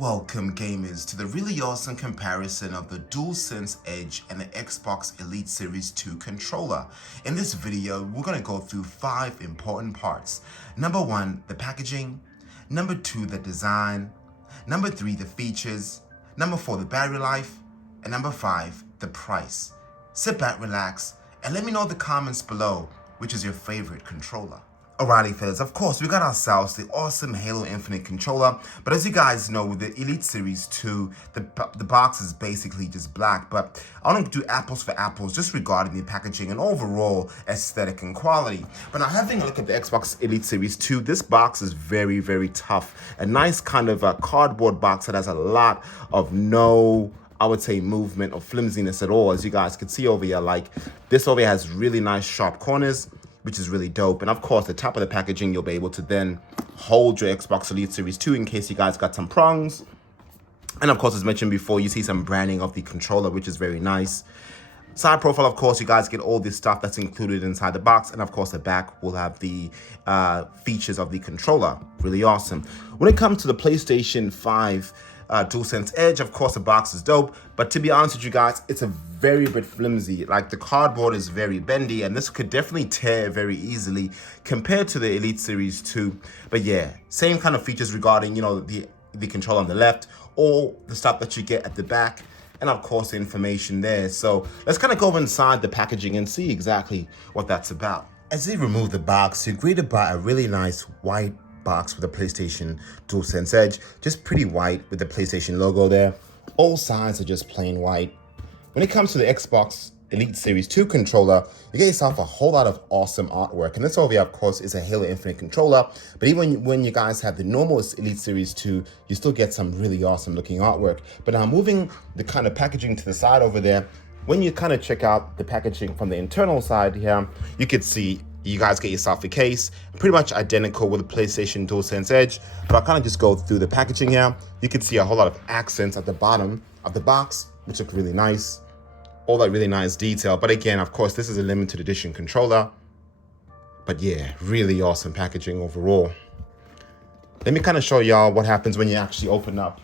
Welcome gamers to the really awesome comparison of the DualSense Edge and the Xbox Elite Series 2 controller. In this video, we're going to go through 5 important parts. Number 1, the packaging. Number 2, the design. Number 3, the features. Number 4, the battery life. And number 5, the price. Sit back, relax, and let me know in the comments below which is your favorite controller. Alrighty fellas, of course we got ourselves the awesome Halo Infinite controller, but as you guys know with the Elite Series 2, the box is basically just black, but I don't do apples for apples just regarding the packaging and overall aesthetic and quality. But now having a look at the Xbox Elite Series 2, this box is very, very tough. A nice kind of a cardboard box that has a lot of I would say movement or flimsiness at all. As you guys can see over here, like this over here has really nice sharp corners, which is really dope. And of course, the top of the packaging, you'll be able to then hold your Xbox Elite Series 2 in case you guys got some prongs. And of course, as mentioned before, you see some branding of the controller, which is very nice. Side profile, of course, you guys get all this stuff that's included inside the box. And of course, the back will have the features of the controller. Really awesome. When it comes to the PlayStation 5 DualSense Edge, of course, the box is dope. But to be honest with you guys, it's a very bit flimsy. Like the cardboard is very bendy, and this could definitely tear very easily compared to the Elite Series 2. But yeah, same kind of features regarding, the controller on the left, all the stuff that you get at the back, and of course the information there. So let's kind of go inside the packaging and see exactly what that's about. As they remove the box, you're greeted by a really nice white box with the PlayStation DualSense Edge, just pretty white with the PlayStation logo there. All sides are just plain white. When it comes to the Xbox Elite Series 2 controller, you get yourself a whole lot of awesome artwork. And this over here, of course, is a Halo Infinite controller. But even when you guys have the normal Elite Series 2, you still get some really awesome looking artwork. But now moving the kind of packaging to the side over there, when you kind of check out the packaging from the internal side here, you could see you guys get yourself a case, pretty much identical with the PlayStation DualSense Edge. But I'll kind of just go through the packaging here. You can see a whole lot of accents at the bottom of the box, which look really nice. All that really nice detail. But again, of course, this is a limited edition controller. But yeah, really awesome packaging overall. Let me kind of show y'all what happens when you actually open up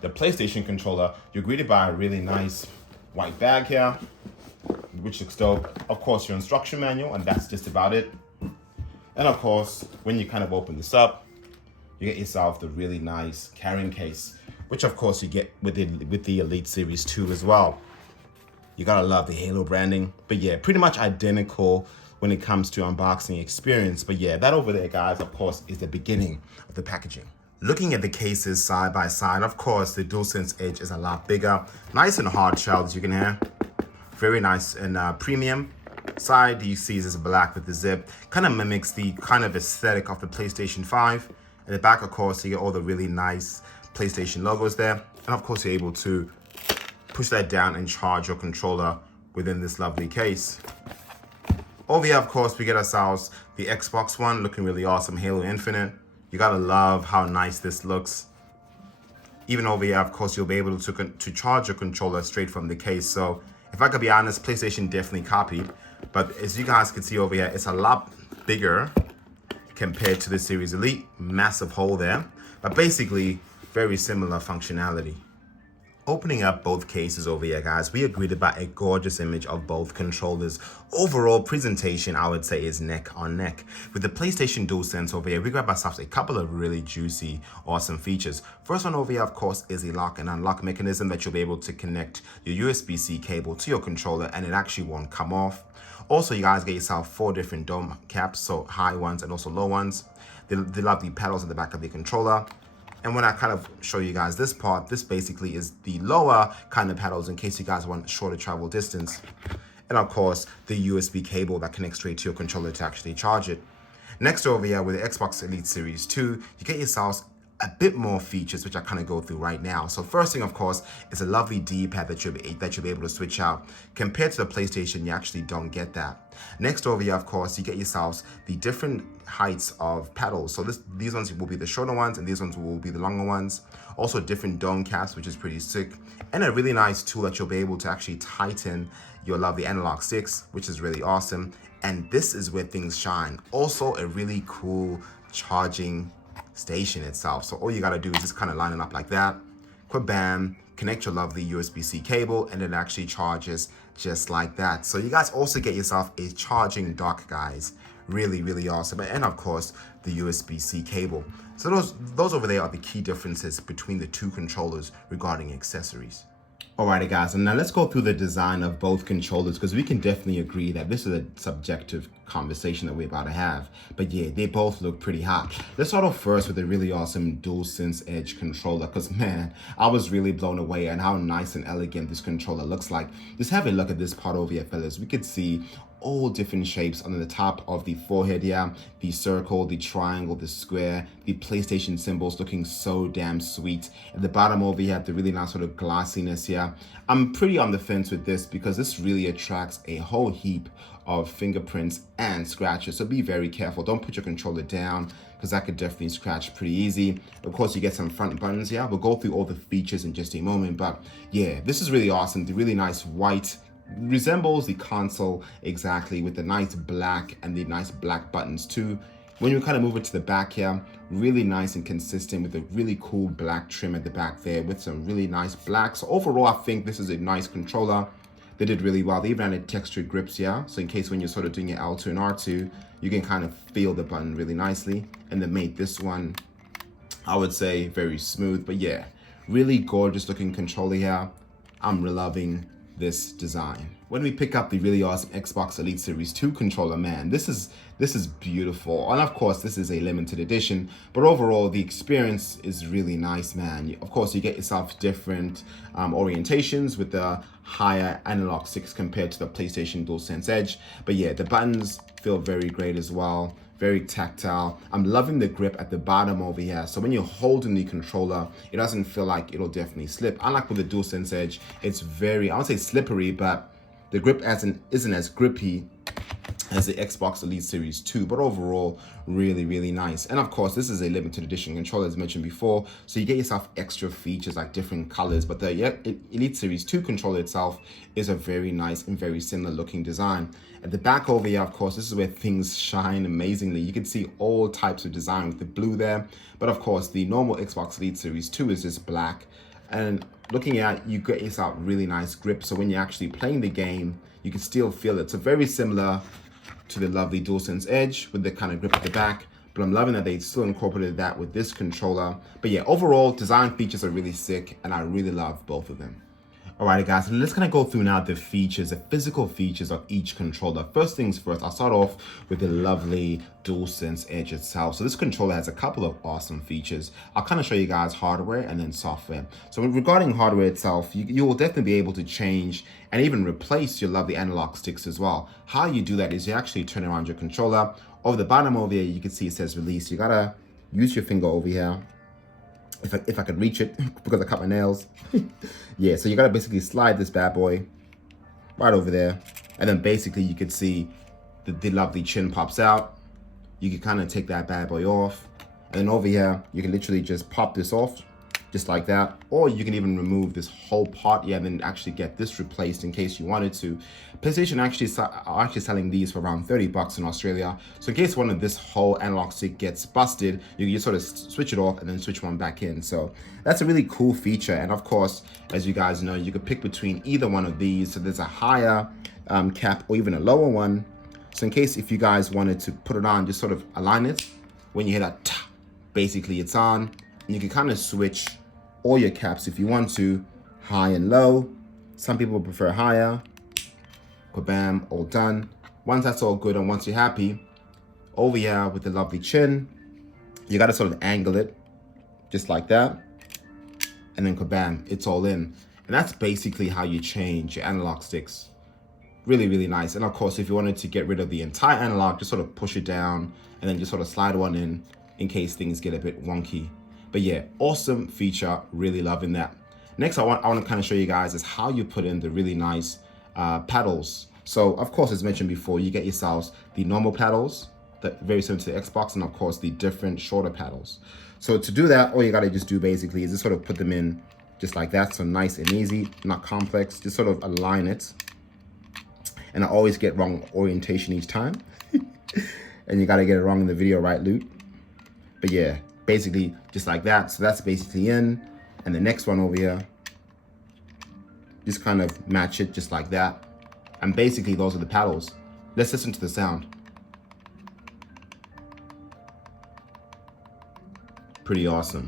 the PlayStation controller. You're greeted by a really nice white bag here, which looks dope. Of course, your instruction manual, and that's just about it. And of course, when you kind of open this up, you get yourself the really nice carrying case, which of course you get with the Elite Series 2 as well. You gotta love the Halo branding. But yeah, pretty much identical when it comes to unboxing experience. But yeah, that over there, guys, of course, is the beginning of the packaging. Looking at the cases side by side, of course, the DualSense Edge is a lot bigger. Nice and hard shell, as you can hear. Very nice and premium. Side you see is black with the zip. Kind of mimics the kind of aesthetic of the PlayStation 5. At the back, of course, you get all the really nice PlayStation logos there. And of course, you're able to push that down and charge your controller within this lovely case. Over here, of course, we get ourselves the Xbox One, looking really awesome, Halo Infinite. You gotta love how nice this looks. Even over here, of course, you'll be able to charge your controller straight from the case. So if I could be honest, PlayStation definitely copied. But as you guys can see over here, it's a lot bigger compared to the Series Elite. Massive hole there. But basically, very similar functionality. Opening up both cases over here, guys, we are greeted by a gorgeous image of both controllers. Overall presentation, I would say, is neck on neck. With the PlayStation DualSense over here, we grab ourselves a couple of really juicy, awesome features. First one over here, of course, is a lock and unlock mechanism that you'll be able to connect your USB-C cable to your controller, and it actually won't come off. Also, you guys get yourself 4 different dome caps, so high ones and also low ones. The lovely pedals at the back of the controller. And when I kind of show you guys this part, this basically is the lower kind of pedals in case you guys want shorter travel distance. And of course, the USB cable that connects straight to your controller to actually charge it. Next over here with the Xbox Elite Series 2, you get yourselves a bit more features, which I kind of go through right now. So first thing, of course, is a lovely D-pad that you'll be able to switch out. Compared to the PlayStation, you actually don't get that. Next over here, of course, you get yourselves the different heights of pedals. So these ones will be the shorter ones, and these ones will be the longer ones. Also different dome caps, which is pretty sick. And a really nice tool that you'll be able to actually tighten your lovely analog sticks, which is really awesome. And this is where things shine. Also a really cool charging station itself. So all you gotta do is just kind of line it up like that. Bam, connect your lovely USB-C cable, and it actually charges just like that. So you guys also get yourself a charging dock, guys. Really, really awesome. And of course, the USB-C cable. So those over there are the key differences between the two controllers regarding accessories. Alrighty guys, and now let's go through the design of both controllers, because we can definitely agree that this is a subjective conversation that we're about to have. But yeah, they both look pretty hot. Let's start off first with the really awesome DualSense Edge controller, because man, I was really blown away at how nice and elegant this controller looks like. Just have a look at this part over here, fellas. We could see all different shapes on the top of the forehead here, the circle, the triangle, the square, the PlayStation symbols looking so damn sweet. At the bottom over here, the really nice sort of glossiness here. I'm pretty on the fence with this because this really attracts a whole heap of fingerprints and scratches. So be very careful. Don't put your controller down because that could definitely scratch pretty easy. Of course, you get some front buttons here. We'll go through all the features in just a moment. But yeah, this is really awesome. The really nice white resembles the console exactly, with the nice black and the nice black buttons too. When you kind of move it to the back here, really nice and consistent with a really cool black trim at the back there with some really nice black. So overall, I think this is a nice controller. They did really well. They even added textured grips here. So in case when you're sort of doing your L2 and R2, you can kind of feel the button really nicely. And they made this one, I would say, very smooth. But yeah, really gorgeous looking controller here. I'm loving this design. When we pick up the really awesome Xbox Elite Series 2 controller, man, this is beautiful. And of course, this is a limited edition, but overall, the experience is really nice, man. Of course, you get yourself different orientations with the higher analog sticks compared to the PlayStation DualSense Edge. But yeah, the buttons feel very great as well. Very tactile. I'm loving the grip at the bottom over here. So when you're holding the controller, it doesn't feel like it'll definitely slip. Unlike with the DualSense Edge, it's very, I would say slippery, but the grip isn't as grippy as the Xbox Elite Series 2, but overall, really, really nice. And of course, this is a limited edition controller, as mentioned before, so you get yourself extra features like different colors, but the Elite Series 2 controller itself is a very nice and very similar looking design. At the back over here, of course, this is where things shine amazingly. You can see all types of design with the blue there, but of course, the normal Xbox Elite Series 2 is just black. And looking at, you get yourself really nice grip, so when you're actually playing the game, you can still feel it. So very similar to the lovely DualSense Edge with the kind of grip at the back, but I'm loving that they still incorporated that with this controller. But yeah, overall, design features are really sick, and I really love both of them. Alrighty guys, so let's kind of go through now the features, the physical features of each controller. First things first, I'll start off with the lovely DualSense Edge itself. So this controller has a couple of awesome features. I'll kind of show you guys hardware and then software. So regarding hardware itself, you will definitely be able to change and even replace your lovely analog sticks as well. How you do that is you actually turn around your controller. Over the bottom over here, you can see it says release. You gotta use your finger over here. If I could reach it, because I cut my nails. Yeah, so you gotta basically slide this bad boy right over there. And then basically you could see the lovely chin pops out. You can kind of take that bad boy off. And then over here, you can literally just pop this off, just like that. Or you can even remove this whole part, yeah, and then actually get this replaced in case you wanted to. PlayStation are actually selling these for around 30 bucks in Australia. So in case one of this whole analog stick gets busted, you can just sort of switch it off and then switch one back in. So that's a really cool feature. And of course, as you guys know, you could pick between either one of these. So there's a higher cap or even a lower one. So in case if you guys wanted to put it on, just sort of align it. When you hear that, ta, basically it's on. And you can kind of switch all your caps if you want to, high and low. Some people prefer higher. Bam, all done. Once that's all good and once you're happy, over here with the lovely chin, you gotta sort of angle it just like that. And then kabam, it's all in. And that's basically how you change your analog sticks. Really, really nice. And of course, if you wanted to get rid of the entire analog, just sort of push it down and then just sort of slide one in case things get a bit wonky. But yeah, awesome feature, really loving that. Next, I want to kind of show you guys is how you put in the really nice paddles. So of course, as mentioned before, you get yourselves the normal paddles, that very similar to the Xbox, and of course the different shorter paddles. So to do that, all you gotta just do basically is just sort of put them in just like that. So nice and easy, not complex, just sort of align it. And I always get wrong orientation each time. And you gotta get it wrong in the video, right, Luke? But yeah, basically just like that. So that's basically in. And the next one over here, just kind of match it just like that. And basically those are the paddles. Let's listen to the sound. Pretty awesome.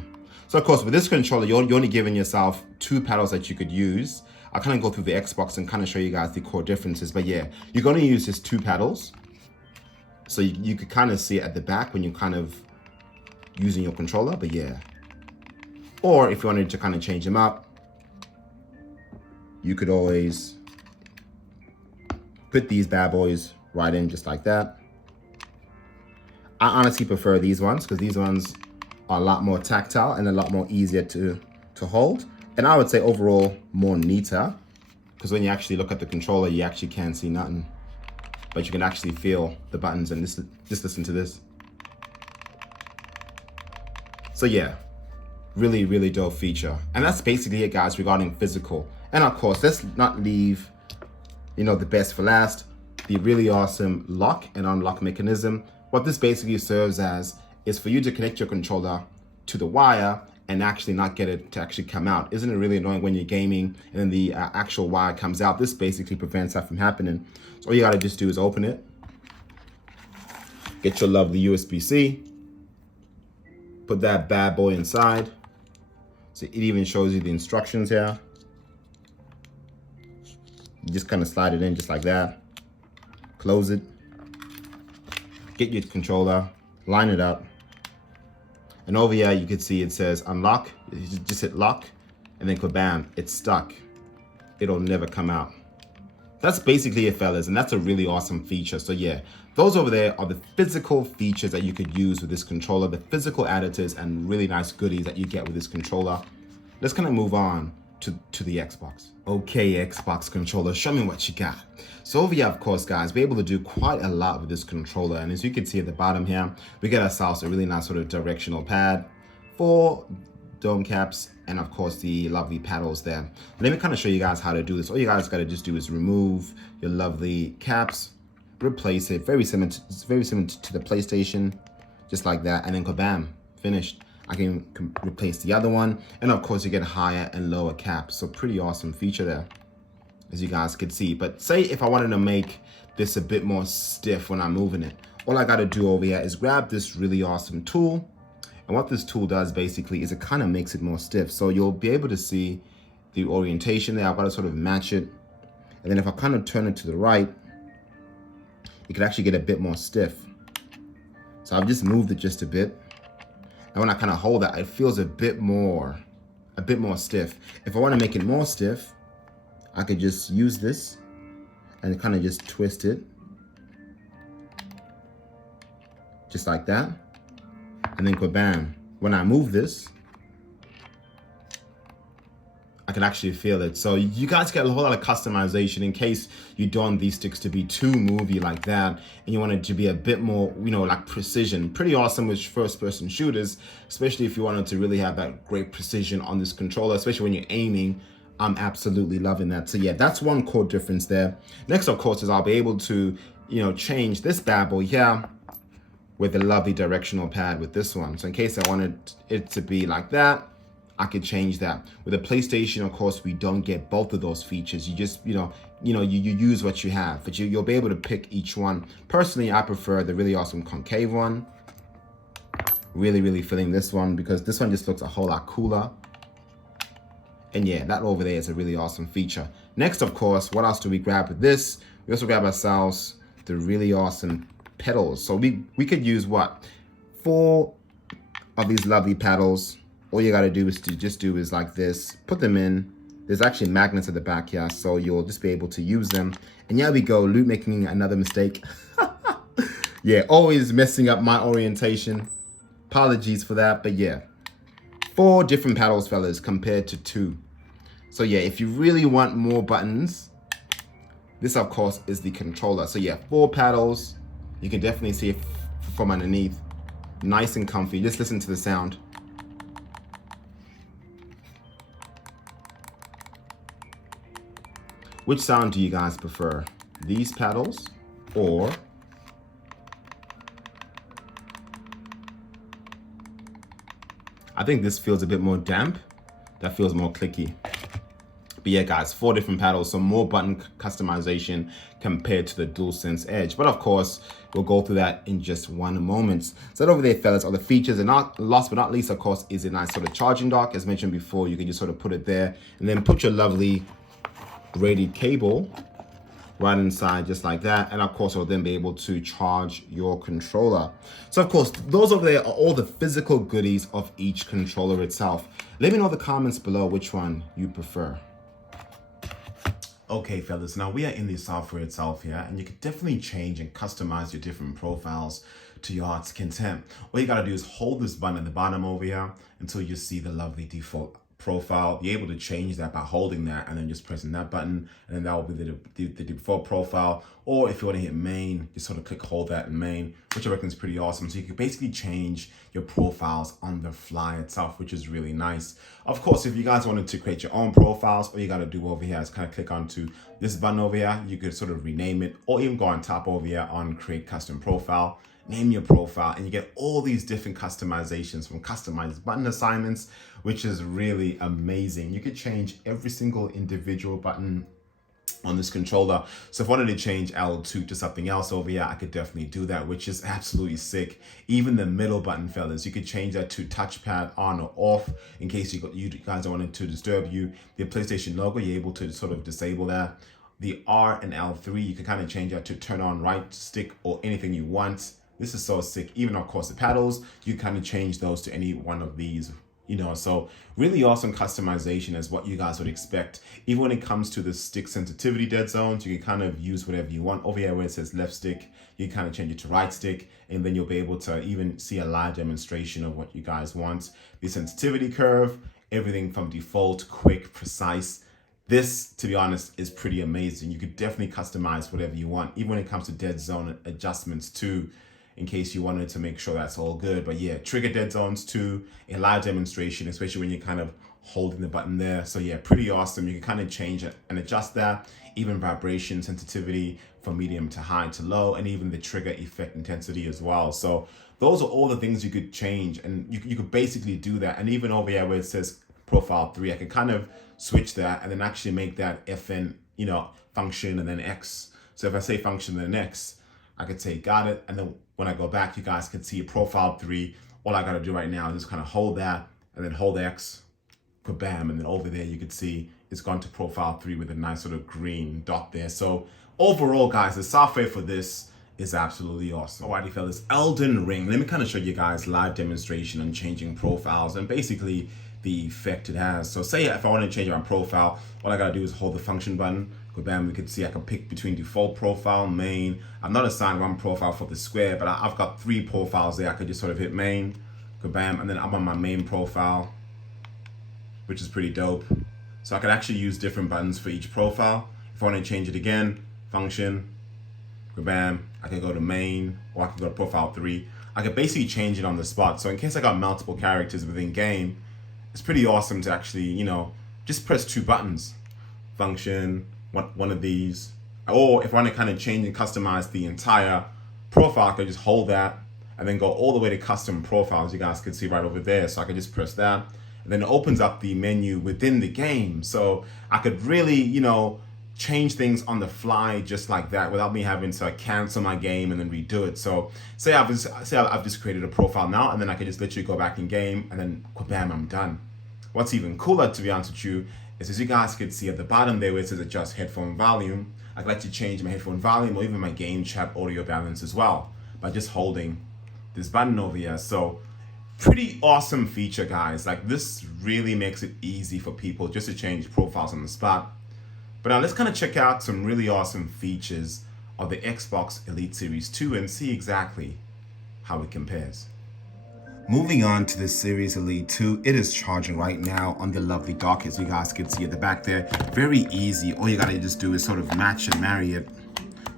So of course with this controller, you're only giving yourself 2 paddles that you could use. I'll kind of go through the Xbox and kind of show you guys the core differences. But yeah, you're going to use just 2 paddles. So you could kind of see it at the back when you're kind of using your controller, but yeah. Or if you wanted to kind of change them up, you could always put these bad boys right in just like that. I honestly prefer these ones because these ones are a lot more tactile and a lot more easier to hold. And I would say overall more neater, because when you actually look at the controller, you actually can't see nothing, but you can actually feel the buttons. And just listen to this. So yeah, really, really dope feature. And that's basically it, guys, regarding physical. And of course, let's not leave, you know, the best for last, the really awesome lock and unlock mechanism. What this basically serves as is for you to connect your controller to the wire and actually not get it to actually come out. Isn't it really annoying when you're gaming and then the actual wire comes out? This basically prevents that from happening. So all you gotta just do is open it, get your lovely USB-C, put that bad boy inside. So it even shows you the instructions here. You just kind of slide it in just like that. Close it. Get your controller, line it up. And over here, you can see it says unlock. You just hit lock, and then kabam, it's stuck. It'll never come out. That's basically it, fellas, and that's a really awesome feature. So yeah, those over there are the physical features that you could use with this controller, the physical additives and really nice goodies that you get with this controller. Let's kind of move on to the Xbox. Okay, Xbox controller, show me what you got. So over here, of course, guys, we're able to do quite a lot with this controller. And as you can see at the bottom here, we get ourselves a really nice sort of directional pad, 4 dome caps, and of course the lovely paddles there. Let me kind of show you guys how to do this. All you guys got to just do is remove your lovely caps, replace it. Very similar to the PlayStation, just like that, and then kabam, finished. I can replace the other one, and of course you get higher and lower caps. So pretty awesome feature there, as you guys can see. But say if I wanted to make this a bit more stiff when I'm moving it, all I got to do over here is grab this really awesome tool. And what this tool does basically is it kind of makes it more stiff. So you'll be able to see the orientation there. I've got to sort of match it. And then if I kind of turn it to the right, you can actually get a bit more stiff. So I've just moved it just a bit. And when I kind of hold that, it feels a bit more stiff. If I want to make it more stiff, I could just use this and kind of just twist it. Just like that. And then kabam. When I move this, I can actually feel it. So you guys get a whole lot of customization in case you don't want these sticks to be too movie like that and you want it to be a bit more, you know, like precision. Pretty awesome with first-person shooters, especially if you wanted to really have that great precision on this controller, especially when you're aiming. I'm absolutely loving that. So yeah, that's one core difference there. Next, of course, is I'll be able to, you know, change this bad boy here with a lovely directional pad with this one. So in case I wanted it to be like that, I could change that. With a PlayStation, of course, we don't get both of those features. You just, you use what you have, but you'll be able to pick each one. Personally, I prefer the really awesome concave one. Really feeling this one because this one just looks a whole lot cooler. And yeah, that over there is a really awesome feature. Next, of course, what else do we grab with this? We also grab ourselves the really awesome pedals. So we could use what? 4 of these lovely pedals. All you gotta do is is like this, put them in. There's actually magnets at the back here, so you'll just be able to use them. And here we go, Luke making another mistake. Yeah, always messing up my orientation. Apologies for that, but yeah. 4 different paddles, fellas, compared to 2. So yeah, if you really want more buttons, this of course is the controller. So yeah, 4 paddles. You can definitely see it from underneath. Nice and comfy, just listen to the sound. Which sound do you guys prefer? These paddles or I think this feels a bit more damp. That feels more clicky. But yeah, guys, 4 different paddles, so more button customization compared to the DualSense Edge. But of course, we'll go through that in just one moment. So over there, fellas, are the features. And not last but not least, of course, is a nice sort of charging dock. As mentioned before, you can just sort of put it there and then put your lovely braided cable right inside just like that, and of course you'll then be able to charge your controller. So of course those over there are all the physical goodies of each controller itself. Let me know in the comments below which one you prefer. Okay, fellas, now we are in the software itself here, and you can definitely change and customize your different profiles to your heart's content. All you gotta do is hold this button at the bottom over here until you see the lovely default profile. You're able to change that by holding that and then just pressing that button, and then that will be the default profile. Or if you want to hit main, just sort of click hold that in main, which I reckon is pretty awesome. So you can basically change your profiles on the fly itself, which is really nice. Of course, if you guys wanted to create your own profiles, all you got to do over here is kind of click onto this button over here. You could sort of rename it, or even go on top over here on create custom profile. Name your profile, and you get all these different customizations from customized button assignments, which is really amazing. You could change every single individual button on this controller. So if I wanted to change L2 to something else over here, I could definitely do that, which is absolutely sick. Even the middle button, fellas, you could change that to touchpad on or off in case you guys don't want it to disturb you. The PlayStation logo, you're able to sort of disable that. The R and L3, you can kind of change that to turn on right stick or anything you want. This is so sick. Even of course the paddles, you kind of change those to any one of these, you know, so really awesome customization is what you guys would expect. Even when it comes to the stick sensitivity dead zones, you can kind of use whatever you want. Over here where it says left stick, you kind of change it to right stick, and then you'll be able to even see a live demonstration of what you guys want. The sensitivity curve, everything from default, quick, precise. This, to be honest, is pretty amazing. You could definitely customize whatever you want, even when it comes to dead zone adjustments too, in case you wanted to make sure that's all good. But yeah, trigger dead zones too, a live demonstration, especially when you're kind of holding the button there. So yeah, pretty awesome. You can kind of change it and adjust that, even vibration sensitivity from medium to high to low, and even the trigger effect intensity as well. So those are all the things you could change, and you could basically do that. And even over here where it says profile 3, I can kind of switch that and then actually make that FN, you know, function and then X. So if I say function and then X, I could say got it, and then when I go back, you guys can see profile 3. All I got to do right now is just kind of hold that and then hold X, bam, and then over there you can see it's gone to profile 3 with a nice sort of green dot there. So overall, guys, the software for this is absolutely awesome. Alrighty, fellas, Elden Ring. Let me kind of show you guys live demonstration on changing profiles and basically the effect it has. So say if I want to change my profile, all I got to do is hold the function button. Bam, we can see I can pick between default profile, main. I'm not assigned one profile for the square, but I've got 3 profiles there. I could just sort of hit main, bam, and then I'm on my main profile, which is pretty dope. So I could actually use different buttons for each profile. If I want to change it again, function, bam, I can go to main, or I can go to profile 3. I could basically change it on the spot. So in case I got multiple characters within game, it's pretty awesome to actually, you know, just press 2 buttons, function, one of these. Or if I want to kind of change and customize the entire profile, I could just hold that and then go all the way to custom profiles. You guys can see right over there. So I could just press that, and then it opens up the menu within the game. So I could really, you know, change things on the fly just like that without me having to cancel my game and then redo it. So say I've just created a profile now, and then I could just literally go back in game and then bam, I'm done. What's even cooler, to be honest with you, is as you guys can see at the bottom there where it says adjust headphone volume, I can actually change my headphone volume or even my game chat audio balance as well by just holding this button over here. So pretty awesome feature, guys. Like, this really makes it easy for people just to change profiles on the spot. But now let's kind of check out some really awesome features of the Xbox Elite Series 2 and see exactly how it compares. Moving on to the Series Elite 2, it is charging right now on the lovely dock, as you guys can see at the back there. Very easy. All you gotta just do is sort of match and marry it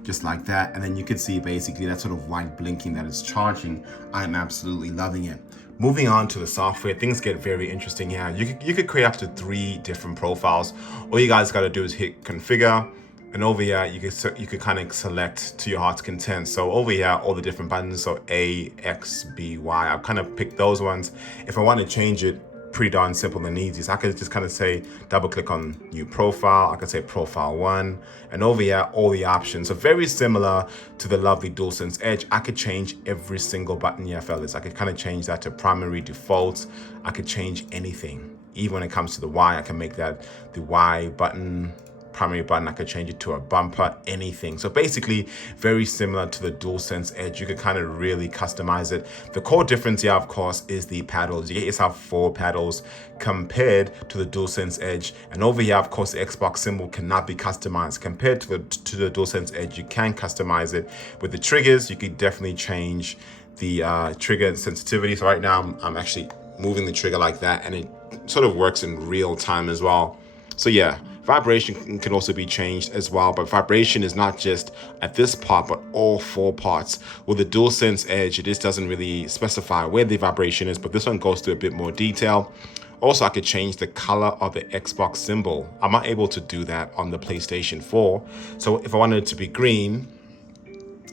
just like that, and then you can see basically that sort of white blinking that it's charging. I'm absolutely loving it. Moving on to the software, things get very interesting here. You could create up to 3 different profiles. All you guys got to do is hit configure, And over here, you could kind of select to your heart's content. So over here, all the different buttons, so A, X, B, Y, I've kind of picked those ones. If I want to change it, pretty darn simple and easy. So I could just kind of say, double click on new profile. I could say profile 1, and over here, all the options. So very similar to the lovely DualSense Edge. I could change every single button here, fellas. I could kind of change that to primary default. I could change anything. Even when it comes to the Y, I can make that the Y button, primary button. I could change it to a bumper, anything. So basically very similar to the DualSense Edge. You could kind of really customize it. The core difference here, of course, is the paddles. You get yourself 4 paddles compared to the DualSense Edge. And over here, of course, the Xbox symbol cannot be customized. Compared to the DualSense Edge, you can customize it. With the triggers, you could definitely change the trigger sensitivity. So right now, I'm actually moving the trigger like that, and it sort of works in real time as well. So yeah, vibration can also be changed as well, but vibration is not just at this part, but all 4 parts. With the DualSense Edge, it just doesn't really specify where the vibration is, but this one goes to a bit more detail. Also, I could change the color of the Xbox symbol. I'm not able to do that on the PlayStation 4. So if I wanted it to be green,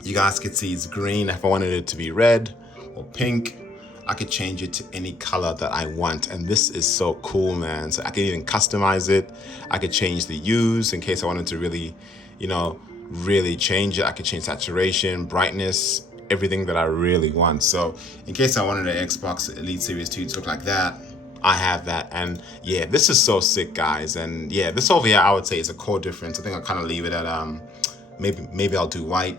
you guys could see it's green. If I wanted it to be red or pink, I could change it to any color that I want. And this is so cool, man. So I can even customize it. I could change the hues in case I wanted to really, really change it. I could change saturation, brightness, everything that I really want. So in case I wanted an Xbox Elite Series 2 to look like that, I have that. And yeah, this is so sick, guys. And yeah, this over here, I would say is a core difference. I think I'll kind of leave it at, maybe I'll do white.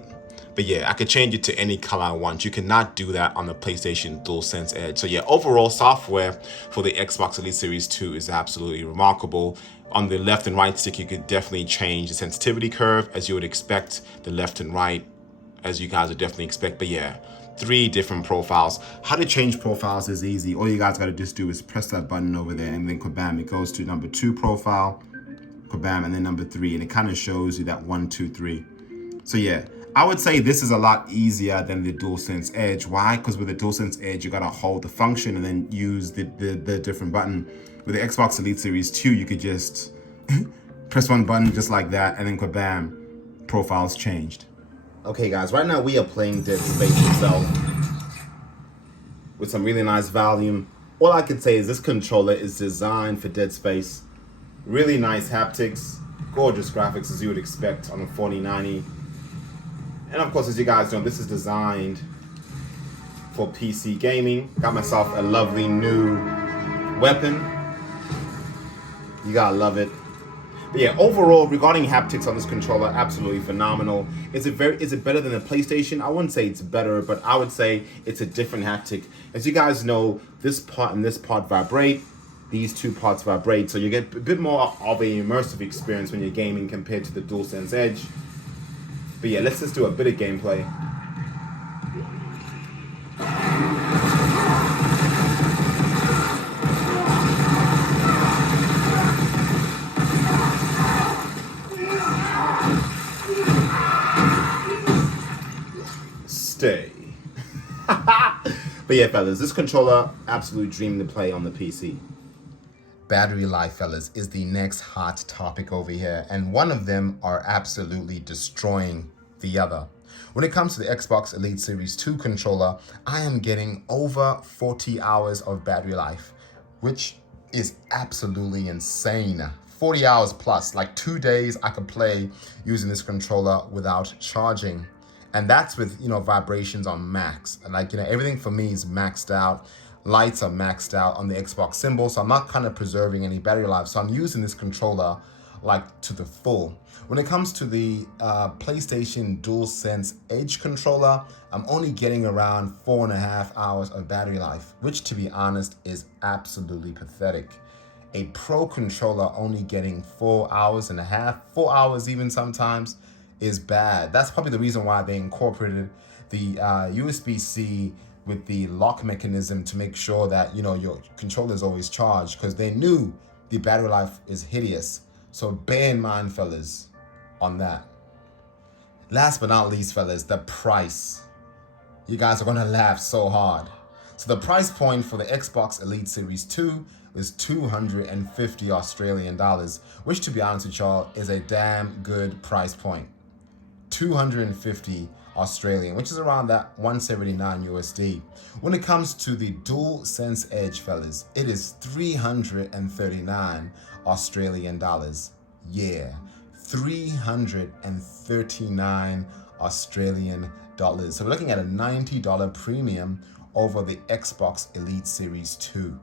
But yeah, I could change it to any color I want. You cannot do that on the PlayStation DualSense Edge. So yeah, overall software for the Xbox Elite Series 2 is absolutely remarkable. On the left and right stick, you could definitely change the sensitivity curve as you would expect, the left and right, as you guys would definitely expect. But yeah, 3 different profiles. How to change profiles is easy. All you guys got to just do is press that button over there, and then kabam, it goes to number 2 profile, kabam, and then number 3, and it kind of shows you that 1, 2, 3. So yeah, I would say this is a lot easier than the DualSense Edge. Why? Because with the DualSense Edge, you gotta hold the function and then use the different button. With the Xbox Elite Series 2, you could just press one button just like that, and then kabam, profiles changed. Okay guys, right now we are playing Dead Space itself with some really nice volume. All I can say is this controller is designed for Dead Space. Really nice haptics, gorgeous graphics as you would expect on a 4090. And of course, as you guys know, this is designed for PC gaming. Got myself a lovely new weapon. You gotta love it. But yeah, overall, regarding haptics on this controller, absolutely phenomenal. Is it better than the PlayStation? I wouldn't say it's better, but I would say it's a different haptic. As you guys know, this part and this part vibrate. These 2 parts vibrate, so you get a bit more of an immersive experience when you're gaming compared to the DualSense Edge. But yeah, let's just do a bit of gameplay. Stay. But yeah, fellas, this controller, absolute dream to play on the PC. Battery life, fellas, is the next hot topic over here, and one of them are absolutely destroying the other. When it comes to the Xbox Elite Series 2 controller, I am getting over 40 hours of battery life, which is absolutely insane. 40 hours plus, like 2 days I could play using this controller without charging. And that's with, vibrations on max. And everything for me is maxed out. Lights are maxed out on the Xbox symbol, so I'm not kind of preserving any battery life. So I'm using this controller like to the full. When it comes to the PlayStation DualSense Edge controller, I'm only getting around 4.5 hours of battery life, which to be honest is absolutely pathetic. A Pro controller only getting 4 hours and a half, 4 hours even sometimes, is bad. That's probably the reason why they incorporated the USB-C with the lock mechanism to make sure that your controller is always charged, because they knew the battery life is hideous. So bear in mind, fellas, on that. Last but not least, fellas, the price. You guys are gonna laugh so hard. So the price point for the Xbox Elite Series 2 is 250 Australian dollars, which to be honest with y'all is a damn good price point. 250 Australian, which is around that 179 USD. When it comes to the DualSense Edge, fellas, it is 339 Australian dollars. Yeah, 339 Australian dollars. So we're looking at a $90 premium over the Xbox Elite Series 2.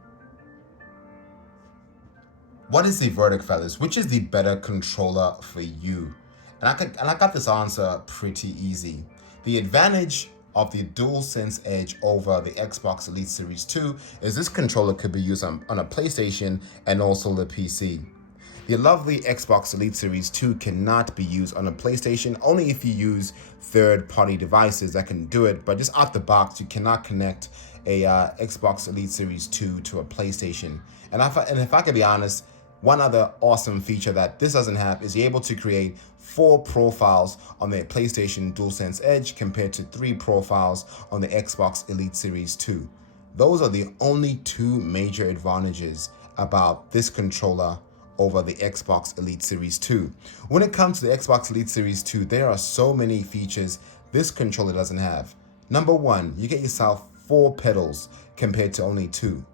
What is the verdict, fellas? Which is the better controller for you? And I got this answer pretty easy. The advantage of the DualSense Edge over the Xbox Elite Series 2 is this controller could be used on a PlayStation and also the PC. The lovely Xbox Elite Series 2 cannot be used on a PlayStation, only if you use third-party devices that can do it, but just out the box, you cannot connect a Xbox Elite Series 2 to a PlayStation. And if I could be honest, one other awesome feature that this doesn't have is you're able to create 4 profiles on the PlayStation DualSense Edge compared to 3 profiles on the Xbox Elite Series 2. Those are the only 2 major advantages about this controller over the Xbox Elite Series 2. When it comes to the Xbox Elite Series 2, there are so many features this controller doesn't have. Number 1, you get yourself 4 pedals compared to only 2.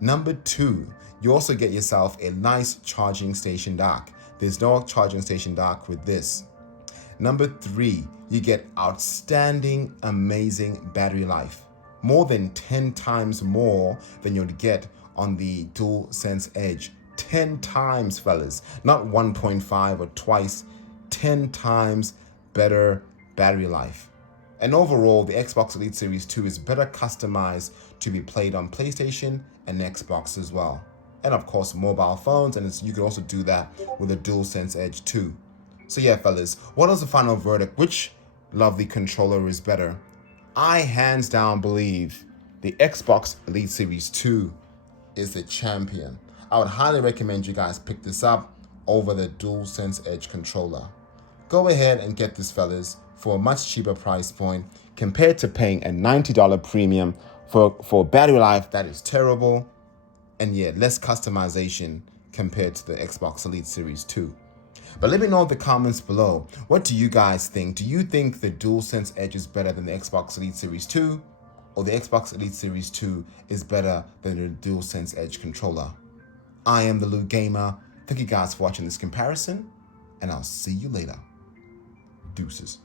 Number 2, you also get yourself a nice charging station dock. There's no charging station dock with this. Number 3, you get outstanding, amazing battery life. More than 10 times more than you'd get on the DualSense Edge. 10 times, fellas. Not 1.5 or twice. 10 times better battery life. And overall, the Xbox Elite Series 2 is better customized to be played on PlayStation and Xbox as well. And of course, mobile phones, and you can also do that with the DualSense Edge 2. So yeah, fellas, what is the final verdict? Which lovely controller is better? I hands down believe the Xbox Elite Series 2 is the champion. I would highly recommend you guys pick this up over the DualSense Edge controller. Go ahead and get this, fellas, for a much cheaper price point compared to paying a $90 premium for battery life that is terrible, and yet less customization compared to the Xbox Elite Series 2. But let me know in the comments below, what do you guys think? Do you think the DualSense Edge is better than the Xbox Elite Series 2? Or the Xbox Elite Series 2 is better than the DualSense Edge controller? I am the Lou Gamer. Thank you guys for watching this comparison, and I'll see you later. Deuces.